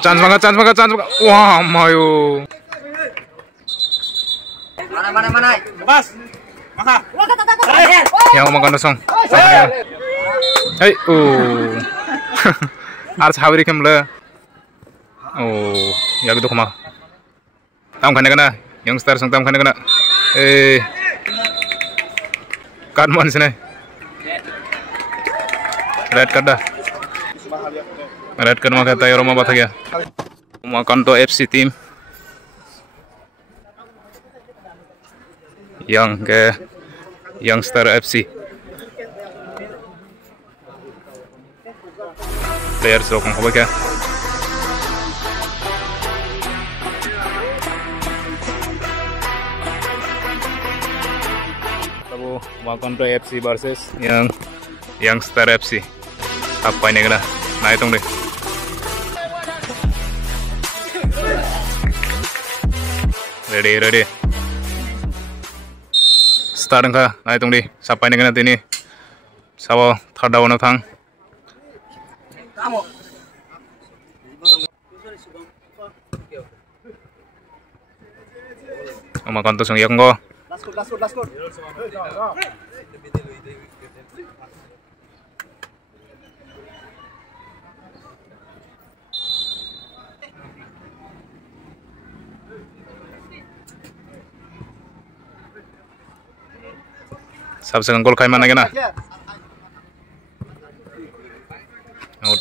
chance maka. Wah, mayo. Mana. Bas. Maka. Yang umakan dosong. Hey, Ars habri kemle. Ya gitu kemah. Tam kana. Youngster sang tam kana. Kan man sini. Red card dah. Red card maka tayo Roma batagya. Umakan to FC team. Yang ke Youngster FC. Players rokong ko ba kaya? Lalu Umakan to FC versus yang Youngster FC. Apa ini kena? Nah hitung deh. Ready. Start ka. Nah hitung deh. Siapa ini kena ini? Sawo third down thang. Umakan to sang yang ko. Last score. Sabse gol kai mana kena? Out.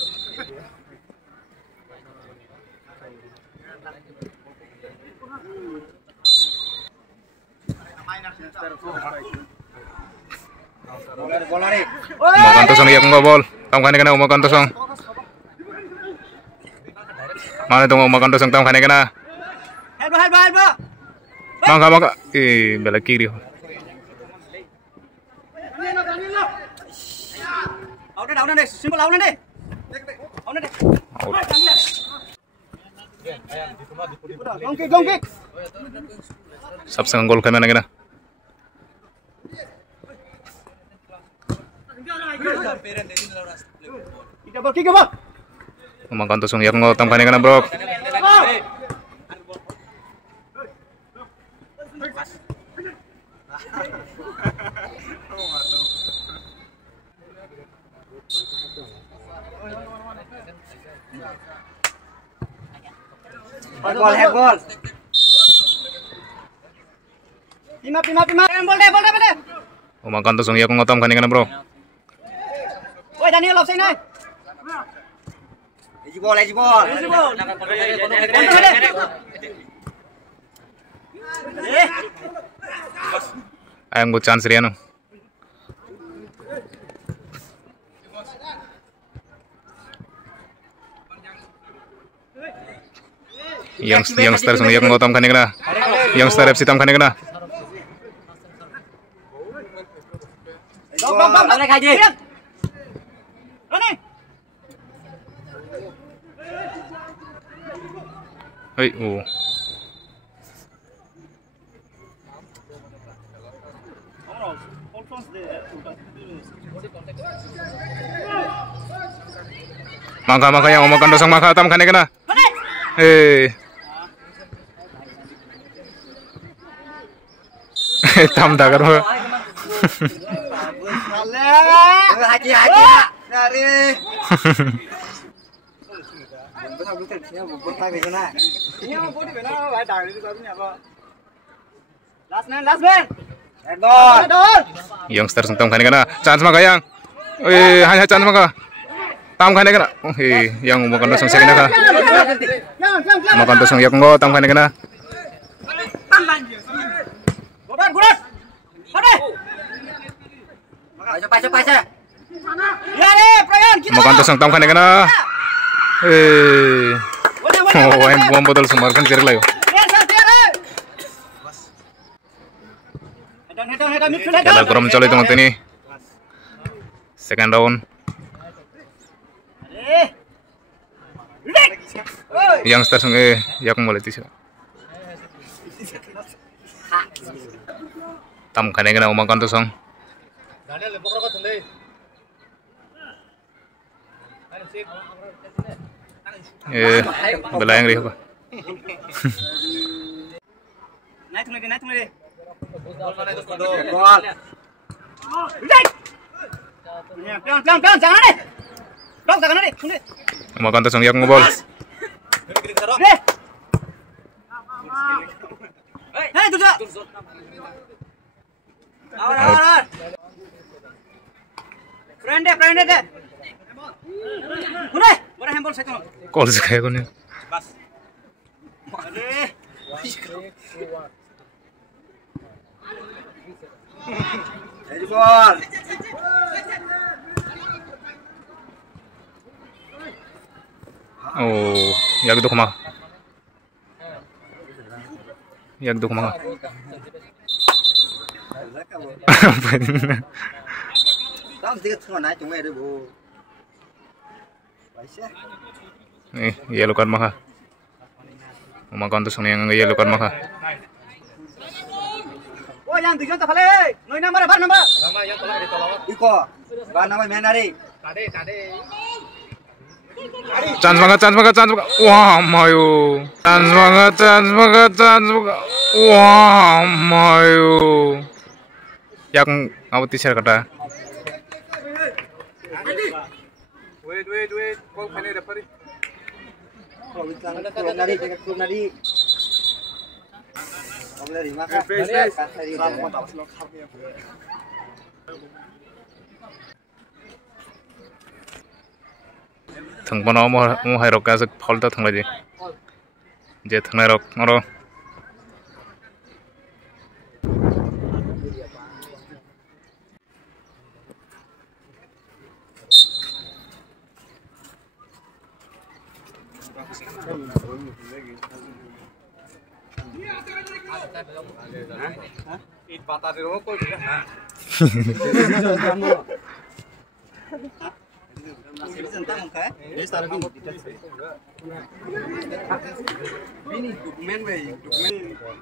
Umakan to sang yang ko ball. Tam kane kena umakan to sang. Mana tu umakan to sang tam kane kena? Help. Mangga. Bela kiri. Out deh. Simple out deh. Long kick. Sabse gol kai mana kena? Kick ball. Umakan to sang yang ko tam kane kena bro. Head ball. Pima. Ball deh. Umakan to sang yang ko tam kane kena bro. Oi Daniel offside nih. Easy ball. Ayam go chance riano. Youngster sang yang ko tam kane kena. Youngster FC tam kane kena. Bang, balik aja. Rani. Hei, Maka yang umakan dosang maka tam kane kena. Tam dagar mo. Haji. Dari. Last man. Youngster tam kane kena. Chance maka yang. Hanya chance maka. Tam kane kena. Yang umakan dosang sekena ka. Umakan dosang yang go tam kane kena. Gurat. Paisa. Ya deh, Prayan kita. Umakan dosang tam kane kena. Ayam bom botol semarkan kiri layo. Kala kurang mencolok itu nanti nih. Second round. Youngster sungai yak mulai tisha. Tam kane kena umakan tuh song. belayang ri ko. Naik tuh lagi. Pelan, jangan deh. Dong, jangan deh. Umakan to song yak ngobol. Hei, tujuh. Awal. Friend deh. Udah, mana handball saya tuh. Kol sekaya ko ni. Bas. Aduh. Jadi gol. Oh, yak do kuma. Tao thì cái này chúng mày đây bố. Yellow card maka. Umakan to song yang yellow card maka. Oh, yang tujuan tak boleh. Noi number, bar number. Nama yang tolak ditolak. Iko. Bar nama menari. Tade. Chance maka. Wah, mayo. Chance maka. Wah, mayo. Yak ngawti share kata. Wait. Call kane referee. Kalau nari. Boleh lima kan? Thằng bọn nó mua hai rọc cá sực phol ta thằng này gì? Giờ thằng này rọc nó rồi. It patah di rumah kok juga.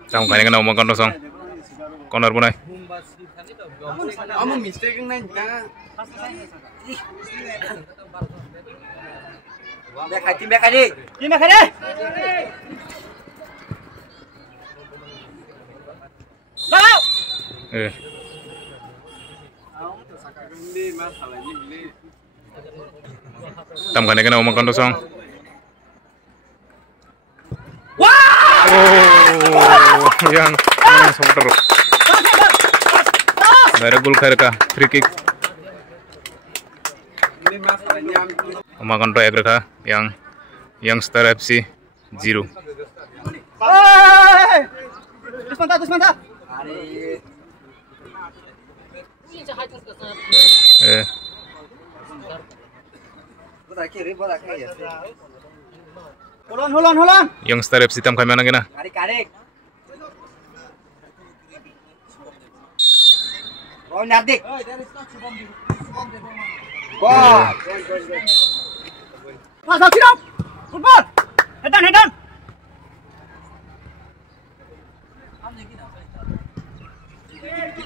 Trong cái này nào mà con đâu xong? Con ở bên này. Kamu mistake nang jangan. Tim back đi. Đâu? Tầm cái này nào mà con đâu xong? Wow! Yang supporter. Dari gol khair free kick. Umakan to agreka yang Star FC 0. Terus mantap. Hold on. Yang Star FC tam kami mana kena? Karik. Oh, Nardik. Wow. Pasal tidak. Football. Head down.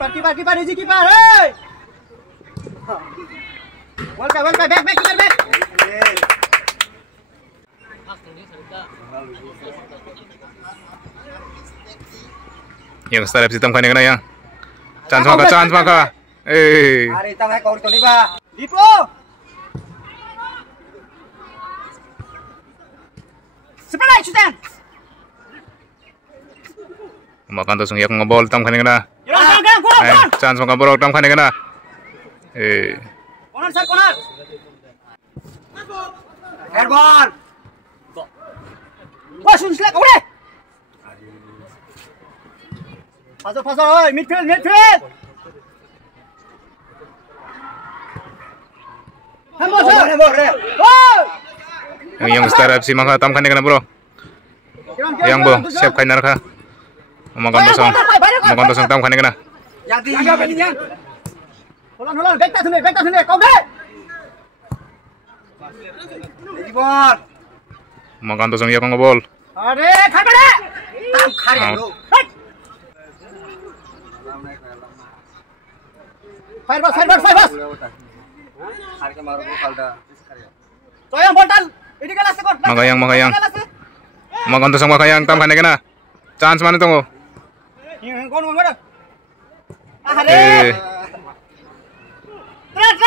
Keeper, easy keeper. Hey. Welcome, back, keeper back. Yang Star FC tam kami kena yang. Chance maka. Hari tang hai kau ni ba. Dipo. Sebenarnya sudah. Umakan to song yak ngobol tam kami kena. Gol. Chance maka borok tam kami kena. Corner. Airball. Wah, sunslek udah. Pasal, midfield. Yang Star FC maka tam kani kena bro. Yang bo siap kain narka. Umakan to song tam kani kena. Yang di. Hold on. Back sini. Kau deh. Lagi ball. Umakan to song yak ngobol. Ade, khare. Tam khare lo. Fire boss. Khare ke maru ko kalda. Toyang boltal. Ini kan last skor. Makayang. Makantosong Makayang tam kane kana. Chance mane tongo. Gon. Ah, Eh, Tren.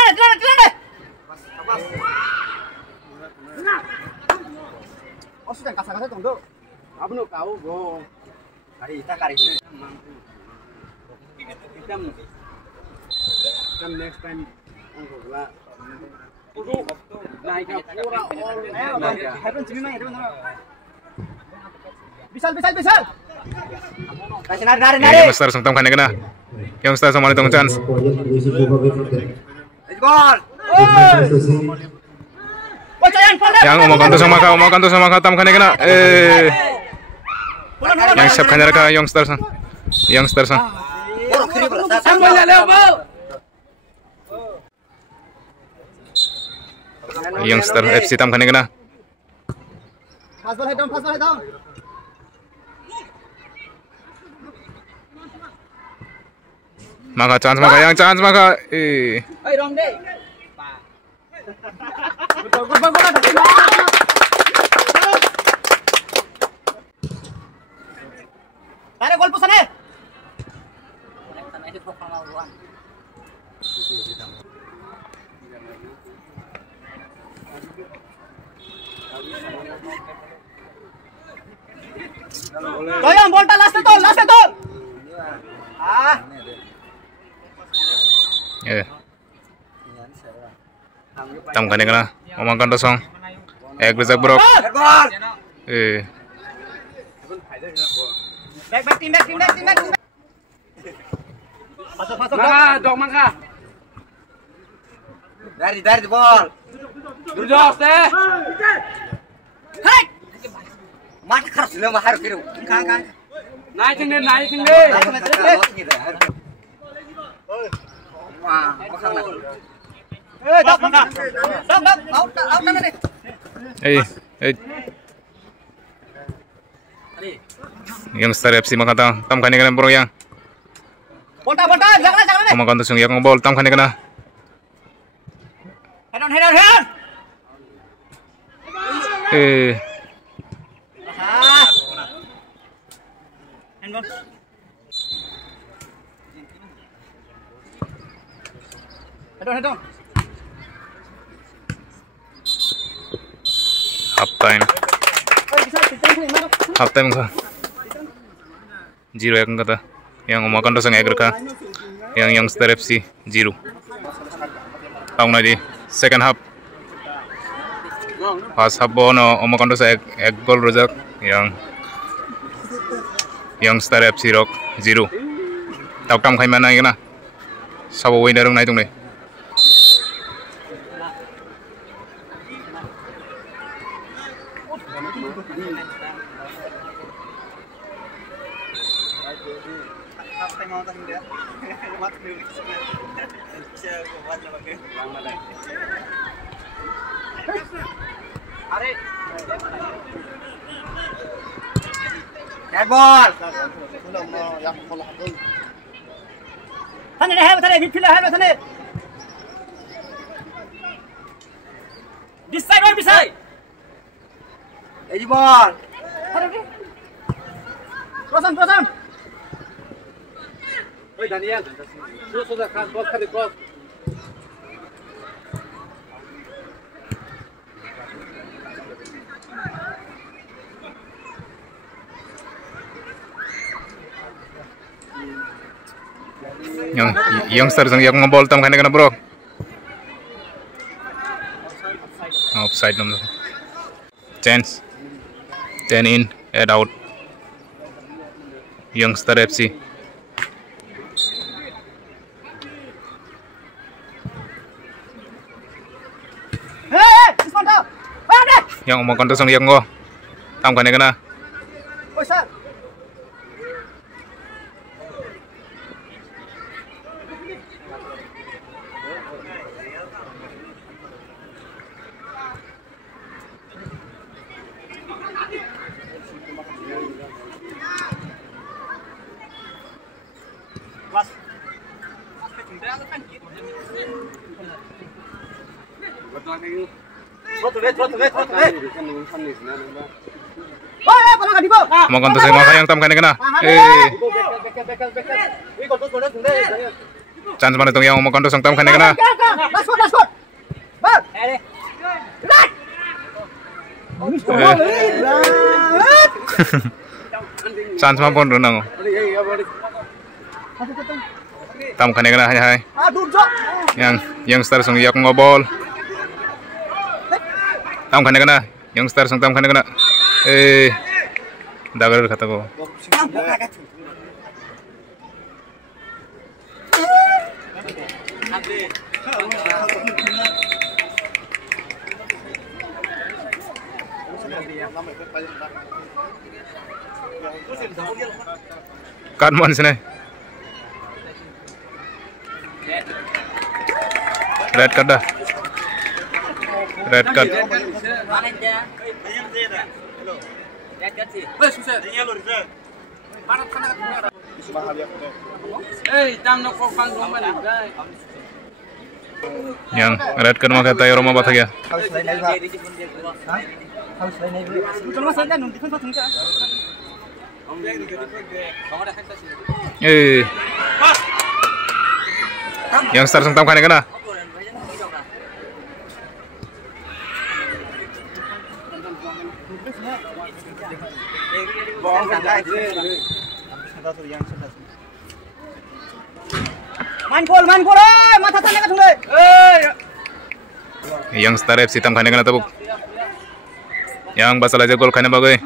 Oh, sudah kasar-kasar tong, Dok. Abnu kau go. Kari ini. Kan next time anggo lah. Naik ke pura all. Happen sini mah, Bisal. Kasih nari. youngster song tam kane kana. Youngster song mane tong chance. Gol. Yang Makantosong Maka tam kane kana. Yang siap kane ka youngster song. Youngster FC tam kane kana. Fast ball head down. Maka chance Maka. Oi, wrong day. Gol. Tarik gol pusane. Doyong bolta last itu. Ah. Tam kane kana. Makantosong. Egrzak brok. Gol. Back team. Masuk. Maka dong maka. Dari bol. Durjos deh. Hai. Mat keras lu mah harus kiru. Kan. Naikin deh. Wah, makang nak. Dok. Out nih. Youngster FC Makata tam kane kana bro yang. Bolta, jangan nih. Makantosong yang bol tam kane kana. Head on. Ah. Handball. Head on. Half time ka. 0 yakang kata. Yang Makantosong eger ka. Yang Youngster FC 0. Taung na di second half. First half bono Makantosong ek goal rojak yang Youngster FC rock 0. Tauk tam khai mana yana. Sabo winner ngai tung ne. Head ball. Sana midfielder head sana. This side. Edge ball. Cross on. Oi Daniel. Sudah kan cross. Yang Youngster sang yang ngebol tam kane kana bro. Offside nom. Chance. 10 in, head out. Youngster FC. Yang Makantosong yang go. Tam kane kana. Oi, sir. Makan tuh saya yang tam kena. Chance mana tuh yang makan tuh tam kena. Chance mana pun renang. Tam kena hanya hai. Yang star sung yak ngobol. Tam kena. Yang star sung tam kena. Dagar kata ko. Kan man sini. Red card dah. Red card. Yang red card maka tayo Roma batag ya. Yang star sung tam kena. Man gol, mata tanya ka thule. Yang star FC tam kena tabuk. Yang basal aja gol kena bagai.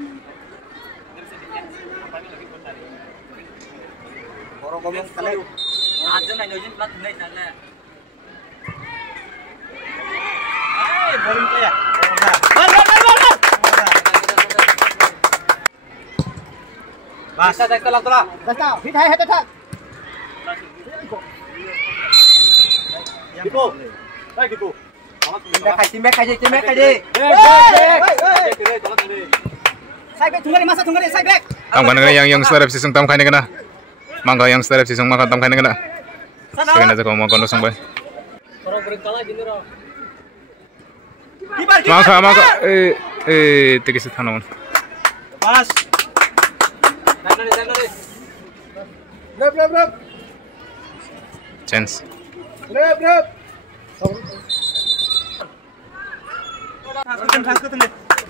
Basta tolak. Basta, hit hai tak. Dipo. Baik Dipo. Timbek aja. Side back tunggu masa tunggu side back. Tam kena yang star FC sung tam kena. Mangga yang star FC sung makan tam kena. Sekarang aja kau makan dosong bay. Orang berintala gini roh. Maka tikis tanam. Pas. Tangan. Rep. Chance. Rep.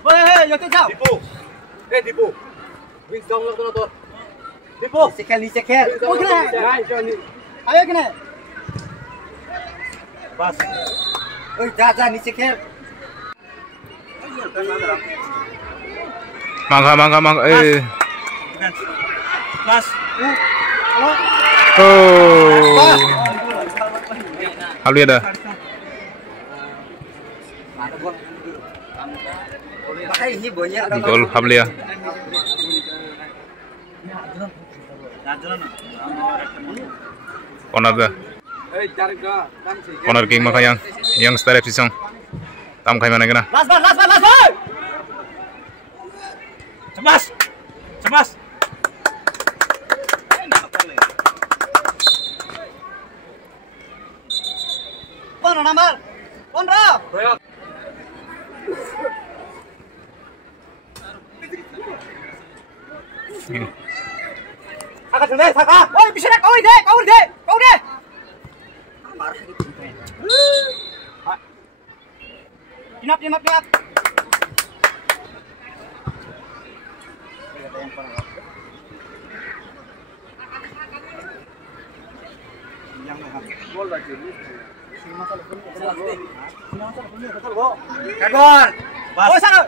Hei, yo te chao. Dipo. Wing dong lo tuh. Dipo. Nicekel. Ayo kena. Pas. Oi, ja nicekel. Mangga. Pas. Oh. Habli ada. Gol habli ya. Corner dah. Corner king maka yang star FC song. Tam kai mana kena. Last ball. Cemas. Kono nomor. Konro. Saka. Oi, bisa nak kau deh. Inap. Kagol. Oh, sana.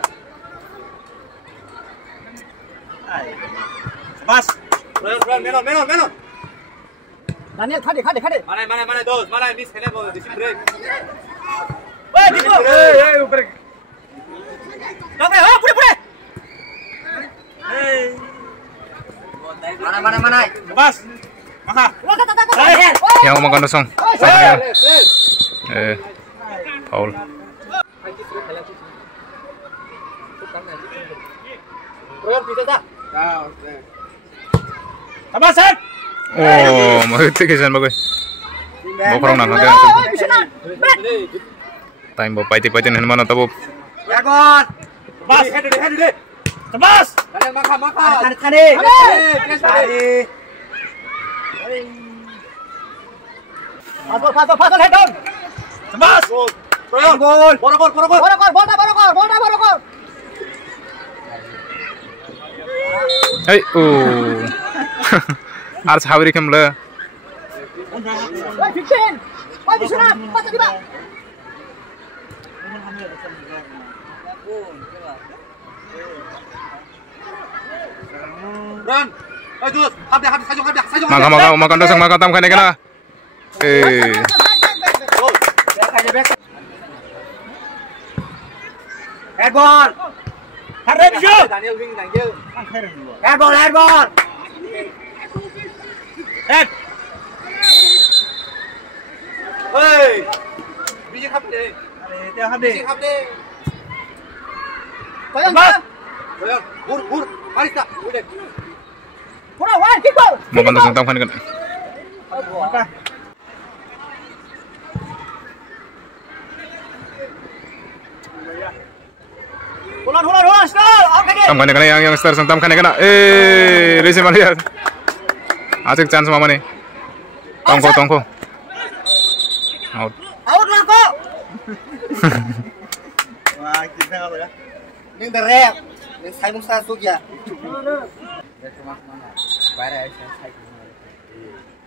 Pas. Menon. Daniel, khade. Mana dos. Mana miss kena bol di break. Woi, Dipo. Break. Dobre, pure. Mana. Pas. Maka. Yang makan dosong. Foul. Royal bisa tak? Tabasan. Oh, mau tikisan bagus. Mau kurang nak nanti. Time bawa pahit-pahitin mana tabu. Airborne. Bas. Head deh. Tebas. Kalian makan. Kali. Pasal head down. Tebas. Gol. Borokor. Borokor. Hey, harus habri kemla. Woi, 15. Woi, disunat. Pas tiba. Run. Ayo, habis saja. Makan dosang makan tam kene kena. Airborne. Daniel wing Daniel. Airborne. Head. Hey. Biji khap deh. Khap deh. Koyang. Koyang. Bur. Maris tak. Udah. Kurang, woi, kick ball. Makan dosang tam kene kena. Hulan, stall. Oke, Tam kene kena yang star tam kene kena. Resi malihat. Asik chance mama nih. Tongko. Out. Out lah kok. Wah, kita apa ya? Ning derek. Ning sai mung sa suk ya.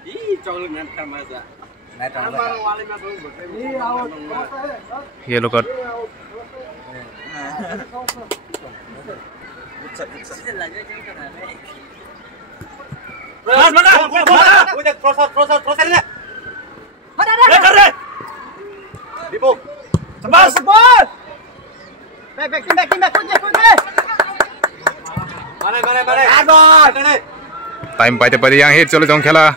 Ih, cowok dengan kamera. Yellow card. Mas, mana? Udah cross out aja. Ada. Dipo. Tebas. Ball. Back, kunci. Mana? Airborne. Time पाते yang hit चलो जाऊं खेला.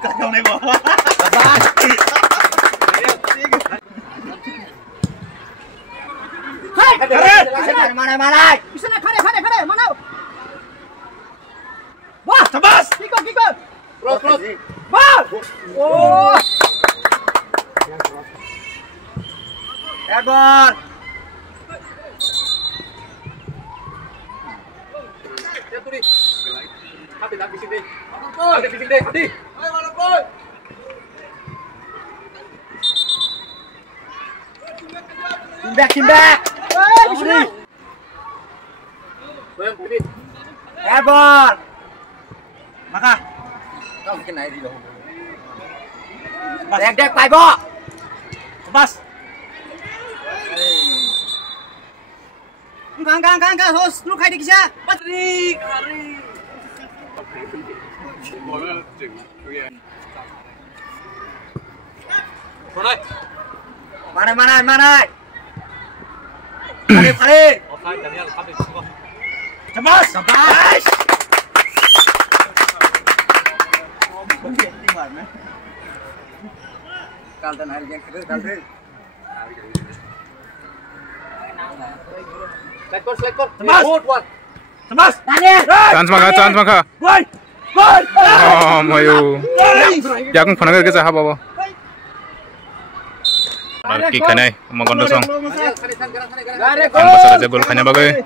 Kacau nih gua. Mana? Bisa nak kare, mana? Wah, Tebas. Kiko. Cross. Ball. Oh. Airborne. Ya tuh nih. Habisin deh. Hadi. Ayo mana boy? Team back. Woi, bisa. Boy, ini. Airborne. Maka. Kau kena ini loh. Dek, Pak Bo. Tebas. Gang, host, lu kayak di kisah. Kari. Mana? Kali. Oke, Daniel, habis. Cemas. Kaldan hari yang kedua, kaldan. Lekor. Tebas. Tebas. Daniel. Chance maka. Boy. Oh, mayu. Jangan pernah kerja sahab apa. Kick kene, makan dosang. Yang besar aja gol kanya bagai.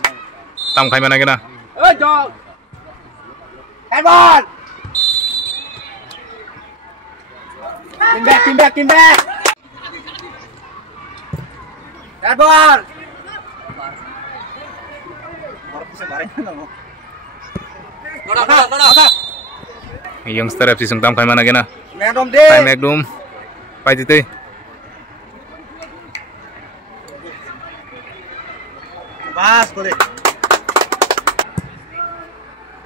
Tam kai mana kena. Airborne. Team back. Airborne. Nora. Youngster FC sungtam kai mana kena. Medom Time deh. ekdum. Pai jite. Bas, boleh.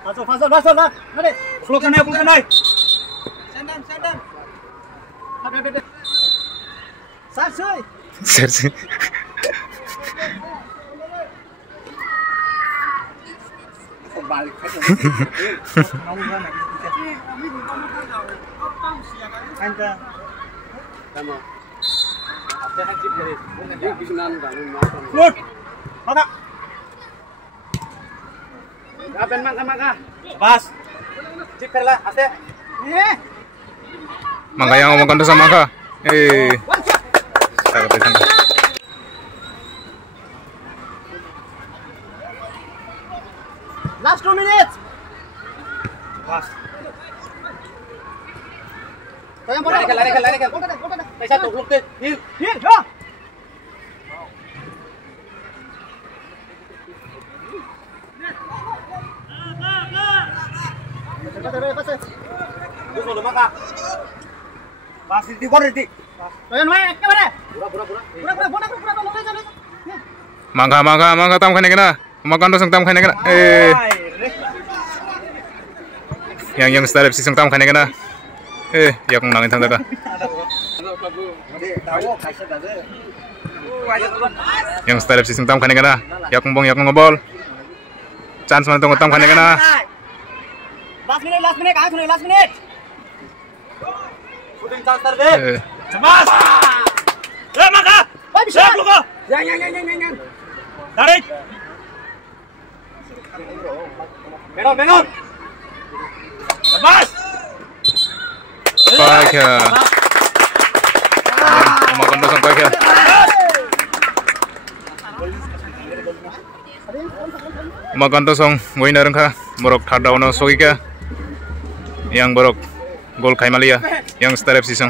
Pasal lah. Mari. Peluk kanai. Sendam. Ada. Sarsui. Sersi. Balik aja. Anda. Sama. Apa yang chip dari? Dia bikinan bangun. Look. Maka. Kapan maka? Bas. Chip lah, ase. Mangga yang ngomongkan tuh sama mangga. Taruh di sana. Last 2 minutes. Pass. Lari ke. Pesa tukluk deh. Hil. Go. Pas di bawah di. Loyan main ke mana? Pura. Mangga tam khane kana. Makan dosong tam khane kana. Yang style si tam khane kana. Yak nangin thang da. Yang style si tam khane kana. Yak ngobol. Chance man tam khane kana. Last minute, last minute. Shooting chance tar de. Cemas. Maka. Siap lu kok. Yang. Tarik. Benon. Cemas. Baik ya. Makan dosong baik ya. Makan dosong winner ka. Borok third down sogi ka. Yang borok gol khaimali ya. Yang style season.